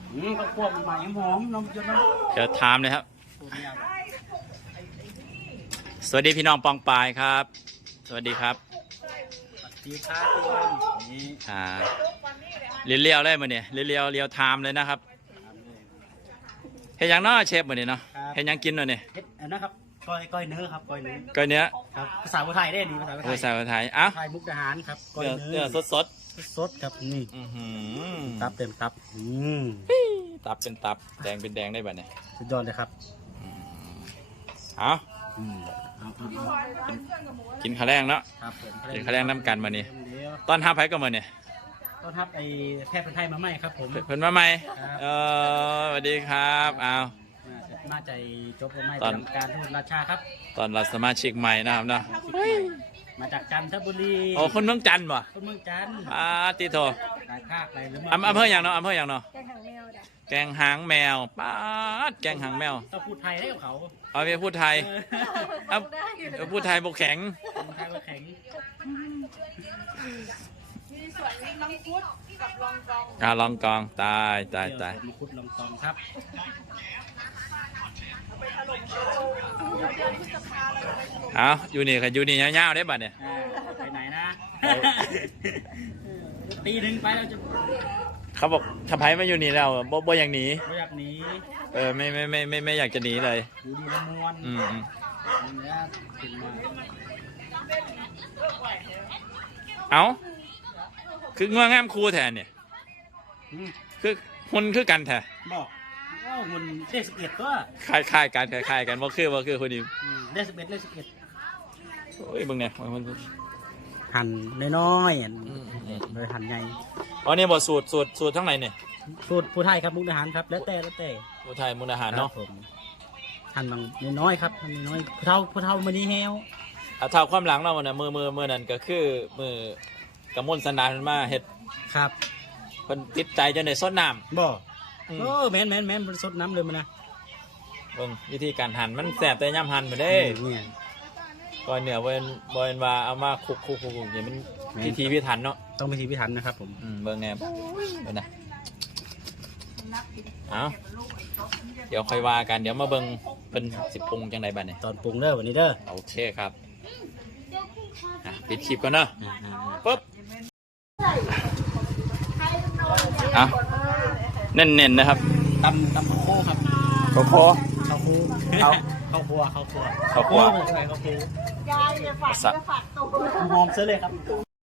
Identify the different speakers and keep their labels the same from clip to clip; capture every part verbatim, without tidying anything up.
Speaker 1: อืมก็พวกใหม่หอมน้ำจนน้ำ
Speaker 2: เดี๋ยวถามเลยครับสวัสดีพี่น้องปองปายครับสวัสดีครับ
Speaker 1: ดีครับนี่
Speaker 2: อ่าเลี้ยวๆเลยมาเนี่ยเลี้ยวๆเลี้ยวทามเลยนะครับเห็นยังเนาะเชฟมาเนี่ยเนาะเห็นยังกินหน่อยเนี่ย
Speaker 1: เฮ็ดอันนะครับก้อยก้อยเนื้อครับก้อยเนื้อ
Speaker 2: ก้อยเนื้อ
Speaker 1: ครับภาษาไทยได้ดีภาษาไทย
Speaker 2: ภาษาไทยอ่ะ
Speaker 1: ไทยมุกดาหารครับก้อย
Speaker 2: เนื้อสดสด
Speaker 1: สดครับนี่ตับเต็มตับอืม
Speaker 2: ตับเป็นตับแดงเป็นแดงได้แบบไหน
Speaker 1: สุดยอดเลยครับ
Speaker 2: เอากินข้าวแรงเนาะกินข้าวแรงน้ำกันมาเนี่ยตอนห้าไผ่ก็มาเนี่ย
Speaker 1: ต้อนรับไอ้แพทย์คนไทยมาใหม่ครับผม
Speaker 2: เพิ่นมาใหม่เออสวัสดีครับอ้าว
Speaker 1: มาใจจบใหม่ตอนการทูตราชาครับ
Speaker 2: ตอนรับสมาชิกใหม่นะครับเนาะ
Speaker 1: มาจากจันทบุรี
Speaker 2: โอ้คนเมืองจันทร์ป่ะ
Speaker 1: คนเมืองจันทร์
Speaker 2: อ่าตีโถ
Speaker 1: หลายภาคเลยหรือ
Speaker 2: อำเภออย่างเนาะอำเภออย่างเนาะแกงหางแมวป้าดแกงหางแมว
Speaker 1: ต้องพูดไทยได้กับเขา
Speaker 2: เอาไปพูดไทยเอาพูดไทยบกแข็ง
Speaker 1: พูดไทยบกแข็ง
Speaker 3: มีส่วนมังคุดกับลองกอง
Speaker 2: อ่าลองกองตายตายตาย
Speaker 1: มังคุดลองกองครับ
Speaker 2: เอาอยู่นี่ค่ะอยู่นี่เงาๆได้บัดเนี่ย
Speaker 1: ไปไหนนะตีหนึ่งไปเราจะ
Speaker 2: เขาบอกถ้าไผ่มาอยู่นี่แล้วบ่บ่อยากหนี
Speaker 1: บ่อยากหนี
Speaker 2: เออไม่ไม่ไม่ไม่ไม่อยากจะหนีเลย
Speaker 1: ดูดีละม้วน
Speaker 2: อืมเอาคือง่วงงามครูแทนเนี่ยคือหุ่นคือกันแท้
Speaker 1: บอกว่าหุ่นเลขสิบเอ็ดก็
Speaker 2: คล้ายคล้ายกันคล้ายกันว่าคือว่าคือคนนี้
Speaker 1: เลขสิบเอ็ดเลขสิบเอ็ด
Speaker 2: โอ้ยบึงเนี่ยมัน
Speaker 1: หั่นน้อยๆโดยหั่นใหญ่
Speaker 2: อ๋อเนี่ยบทสูตรสูตรสูตรทั้งไหนเนี่ย
Speaker 1: สูตรผู้ไทยครับมุกดาหารครับแล้วแต่แล้วแต่
Speaker 2: ผู้ไทยมุกดาหารเนาะ
Speaker 1: หั่นบางน้อยครับหั่นน้อยผู้เท่าผู้เท่ามือนี้เฮล
Speaker 2: เอาเท่าความหลังเราเนี่ยมือมือมือนั่นก็คือมือกระมวลสันดานมาเห็ด
Speaker 1: ครับ
Speaker 2: คนติดใจจนในซดน้
Speaker 1: ำบ่โอ้แม่นแม่นแม่นมันซดน้ำเลยมันนะ
Speaker 2: เบิ่งวิธีการหั่นมันแสบแต่ย่ำหั่นไปได้
Speaker 1: เนี่ย
Speaker 2: ก่อนเหนือเวนบอยว่าเอามาคุกคุกคุกคุกอย่างมันพิธีพิถันเนาะ
Speaker 1: ต้องพิธีพิถันนะครับผม
Speaker 2: เบิ่งแน่เบิ่งนะเอาเดี๋ยวค่อยว่ากันเดี๋ยวมาเบิ่งเป็นสิบปรุงจังไดบัดเนี่ย
Speaker 1: ตอนปรุงเด้อวันนี้เด้อ
Speaker 2: โอเคครับปิดคลิปกันเนาะปุ๊บอ่ะเน้นๆนะครับ
Speaker 1: ตำตำข้าวโพดครับ
Speaker 2: ข้าวโพด
Speaker 1: ข้าวโพดข้าวข้าวคั่วข้าวคั่ว
Speaker 2: ข้าวคั่ว
Speaker 1: ใช่ข้าวคั่วยายจะฝาก
Speaker 3: จะฝากตัว
Speaker 1: หอมเสียเลยครับ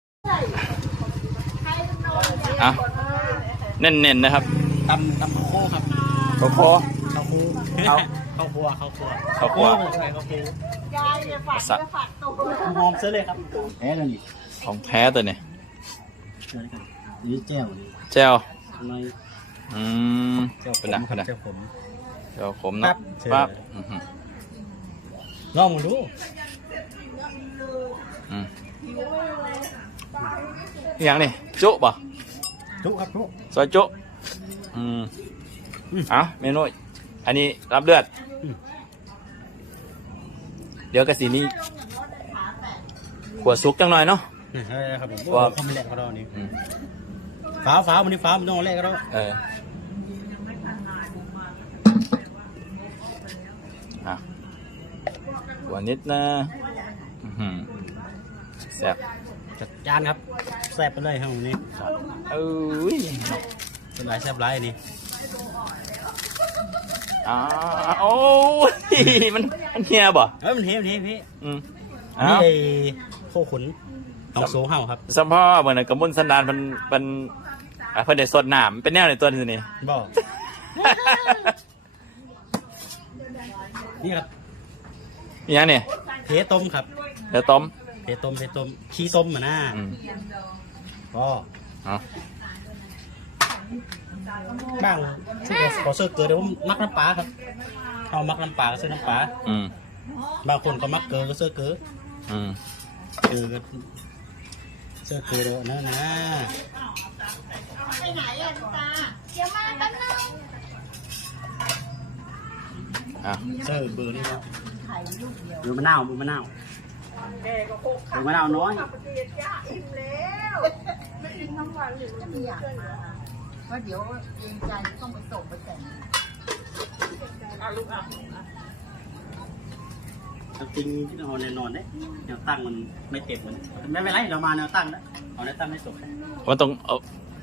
Speaker 2: อ่ะเน้นๆนะครับ
Speaker 1: ตำตำข้าวโพดครับ
Speaker 2: ข้าวโพด
Speaker 1: ข้าวคั่วข้าวข้าวคั่วข้าวคั่ว
Speaker 2: ข้าวคั่ว
Speaker 1: ใช่ข้าวคั่วยายจะฝากจะฝากตัวหอมเสียเลยครับแท้เลยนี่
Speaker 2: ของแท้ตัวนี้
Speaker 1: นี่แจ่ว
Speaker 2: แจ่ว
Speaker 1: อื
Speaker 2: มเป็นหนักเป็นหนัก
Speaker 1: แจ่วผม
Speaker 2: แจ่วผมเนาะปั๊บ
Speaker 1: ลองมาดู
Speaker 2: อืมอย่างนี้จุป่ะ
Speaker 1: จุครับจุ
Speaker 2: ซอยจุอืมเอาเมนูอันนี้รับเลือดเดี๋ยวกระสีนี้ขวดซุกจังหน่อยเนาะ
Speaker 1: ใช่ครับผมว่าเขาไม่แลกเขาเรานี่ฟ้าฟ้าวันนี้ฟ้ามันต้องแลกเขาเรา
Speaker 2: เอออ่ะขวดนิดนะแซ่บ
Speaker 1: จัดจานครับแซ่บไปเลยครับวันนี้
Speaker 2: เอ้ย
Speaker 1: เป็นไรแซ่บไรนี่
Speaker 2: อ่าโอ้ยมันมันเฮียบ่
Speaker 1: เอ้ยมันเฮียมันเฮียพี่
Speaker 2: อืม
Speaker 1: นี่ไอ้โคขุนน้องโซ่เฮาครับ
Speaker 2: สัมพ่อเหมือนกับมุนสันดานเป็นเป็นเพิ่นได้สดน้ำเป็นแนวในตัวนี้นี่
Speaker 1: บ่นี่ครับ
Speaker 2: อย่างนี้
Speaker 1: เพต้มครับ
Speaker 2: เพต้ม
Speaker 1: เพต้มเพต้มขี้ต้มมาหน้าก็บ้างช่วยขอเสื้อเกลือเดี๋ยวผมมักน้ำปลาครับเอามักน้ำปลาก็ซื้อน้ำปลาบางคนก็มักเกลือก็เสื้อเกลือเกลือเสื้อเกลือโดนนะนะ
Speaker 3: ไปไหนอ่ะตาเดี๋ยวมาแป๊บนึง
Speaker 2: อ่ะ
Speaker 1: เสื้อเบอร์นี่ครับดูมะนาวดูมะนาวดูมะนาวน้อย
Speaker 3: ไม่กินทั้งวันหรือไม่มีอยากมาว่าเดี๋ยวเองใจต้องไปส่งไปแต่งเอาลูกอ่ะ
Speaker 1: จริงที่เราแนวนอนเนี่ยแนวตั้งมันไม่เต็มมันไม่เป็นไรเรามาแนวตั้งแล้วเอาแนวตั้งไม่สุก
Speaker 2: มันต้องเอา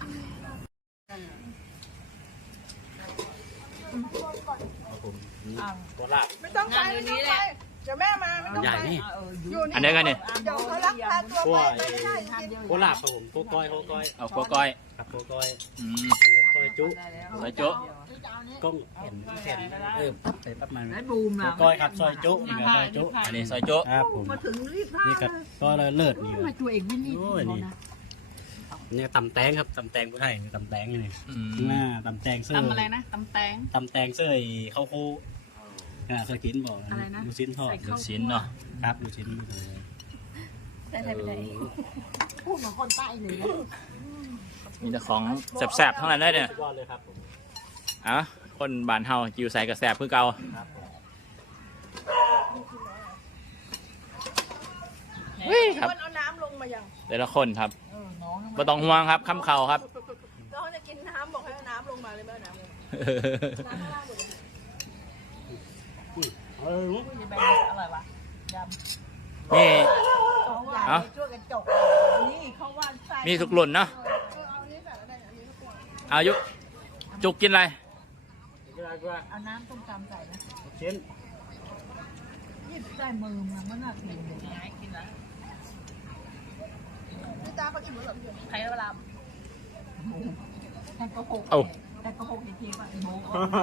Speaker 1: ตัวลาบ
Speaker 4: ไม่ต้องไปไม่ต้องไปเดี๋ยวแม่มาไม่ต้อง
Speaker 1: ใหญ่
Speaker 4: ไป
Speaker 1: นี่
Speaker 4: อยู่
Speaker 2: อันนี้กันเนี่ย
Speaker 4: เดี๋ยวเขาลักพาตัว
Speaker 1: พว
Speaker 4: ไป
Speaker 1: ก
Speaker 4: ไม่ได้กิน
Speaker 1: พวกลาบครับผมพวกก้อยพวกก้อย
Speaker 2: เอากัวก้อย
Speaker 1: ครับพวกก้อย
Speaker 2: อืม
Speaker 1: กับก้อยจุ
Speaker 2: ซอยจุ
Speaker 1: ก้องเห็นเห็นเออใส่ปั๊บมัน
Speaker 3: แล้วบูม
Speaker 1: พว
Speaker 3: ล่ะ
Speaker 1: กก้อยครับซอยจุนี่ก็ซอยจุ
Speaker 2: อันนี้ซอยจุ
Speaker 1: ครับผม
Speaker 3: มาถึงรีบพา
Speaker 1: นี่ก็ก็เลิศนี่
Speaker 3: ทำไมตัวเองไม่รีบ
Speaker 1: โอ้ยนี่เนี่ยตำแตงครับตำแตงผู้ไทยนี่ตำแตงนี่
Speaker 2: อืม
Speaker 1: น่าตำแตงเสื้อ
Speaker 4: ทำอะไรนะตำแตง
Speaker 1: ตำแตงเสื้อข้าวโค้อ่าเคยกินบอก
Speaker 4: อะไรนะ
Speaker 1: ลูกชิ้นทอด
Speaker 2: ลูกชิ้นเนาะ
Speaker 1: ครับลูกชิ้นเลย
Speaker 3: ได้ได้ได้พูดเหมือนคนใต้เลยนะ
Speaker 2: มีแต่ของแสบๆทั้งนั้นเลยเนี่ย
Speaker 1: สุดยอดเลยครับผม
Speaker 2: อ่ะคนบ้านเฮาจิวใส่กับแสบคือเก่า
Speaker 1: ครับผม
Speaker 2: เฮ้ยครับ
Speaker 4: เอาน้ำลงมายัง
Speaker 2: แต่ละคนครับ
Speaker 3: เออน้อง
Speaker 2: ไม่ต้องห่วงครับค้ำเข่าครับ
Speaker 4: แล้วเขาจะกินน้ำบอกให้เอาน้ำลงมาเลยไม่เอาน้ำลงน้ำข้างล่างหมดเลย
Speaker 1: เออ
Speaker 3: จะแบ่งอร่อยวะยำ
Speaker 2: นี่
Speaker 3: เขาว่า
Speaker 2: เอ้า
Speaker 3: ช่วยกันจกนี่เขาว่าใส่
Speaker 2: มีทุกรุ่นเนาะ
Speaker 4: เอาอันนี้ใส่แล้วได้อันนี้ก็ปล่อย
Speaker 2: อายุจุกกินอะไร
Speaker 1: เวลาว่า
Speaker 3: เอาน้ำต้มตำใส่นะ
Speaker 1: ลูกชิ้น
Speaker 3: ยี่ใส่มือมันมันน่ากินเลยนะกินแล้ว
Speaker 4: พี่ตาเขาอิ่มแล้วเหรอพี่
Speaker 3: ใครเวลาแทงกระโปง
Speaker 2: เอ้า
Speaker 3: แทงกระโปงทีทีว่าไอ้โมง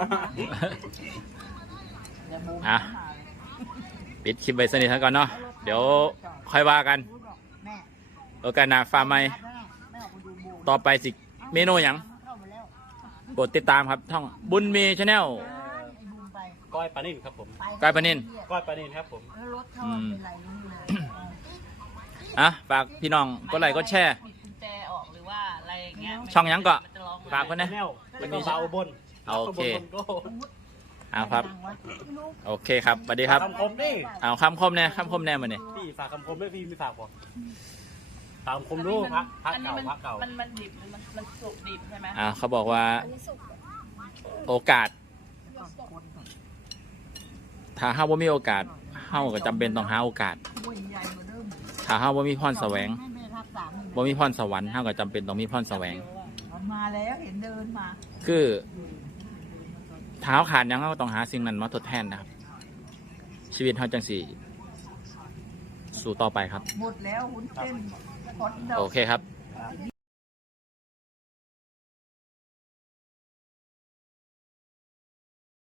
Speaker 3: เดี๋ยวโมง
Speaker 2: อ่ะ ปิดคลิปไว้สนิทกันก่อนเนาะเดี๋ยวค่อยว่ากัน
Speaker 3: แม่
Speaker 2: โอกาสหน้าฟาร์มใหม่
Speaker 3: แม่แม่ออกมาดูโมง
Speaker 2: ต่อไปสิเมนูหยัง
Speaker 3: เข้ามาแล้ว
Speaker 2: โปรดติดตามครับท่องบุญมีชาแนล
Speaker 3: ไอ้บูมไป
Speaker 1: ก้อยปลานิ่นครับผม
Speaker 2: ไก่ปลานิ่น
Speaker 1: ก้อยปลานิ่นครับผม
Speaker 3: แล้วรถเขาเป็นไรนี่เลย
Speaker 2: อ่ะฝากพี่น้องกดไลค์กดแชร์
Speaker 5: ปิดกุญแจออกหรือว่าอะไรอย่างเงี้ย
Speaker 2: ช่องหยังก็
Speaker 5: มันจะร้อง
Speaker 2: ฝากคนนะ
Speaker 1: แนวแล้วก็เบาบน
Speaker 2: เอาโอเค
Speaker 1: บนโก้
Speaker 2: เอาครับ โอเคครับสวัสดีครับ
Speaker 1: คำคมดิ
Speaker 2: เอาคำคมแน่คำคมแน่มาเนี่ย
Speaker 1: พี่ฝากคำคมด้วยพี่ไม่ฝากบอกฝากคำคมรู้พักพัก
Speaker 5: อันนี้
Speaker 1: เก่า
Speaker 5: มัน
Speaker 1: พักเก่า
Speaker 5: มันมันดิบหรือมันมันสุกดิบใช่ไหม
Speaker 2: อ่าเขาบอกว่าโอกาส ถ้าเฮาบ่มีโอกาสเฮาก็จำเป็นต้องหาโอกาส
Speaker 3: บุญใหญ่มาเริ่ม
Speaker 2: ถ้าเฮาบ่มีพรแสวง
Speaker 3: ให้แม่ทับสาม
Speaker 2: บ่มีพรสวรรค์เฮาก็จำเป็นต้องมีพรแสวง
Speaker 3: มาแล้วเห็นเดินมา
Speaker 2: คือถ้าเฮาขาดหยังเฮาก็ต้องหาสิ่งนั้นมาทดแทนนะครับ ชีวิตเฮาจังสิสู่ต่อไปครับ
Speaker 3: หมดแล้วหุ้นเส้นฮอตดอก
Speaker 2: โอเคครับ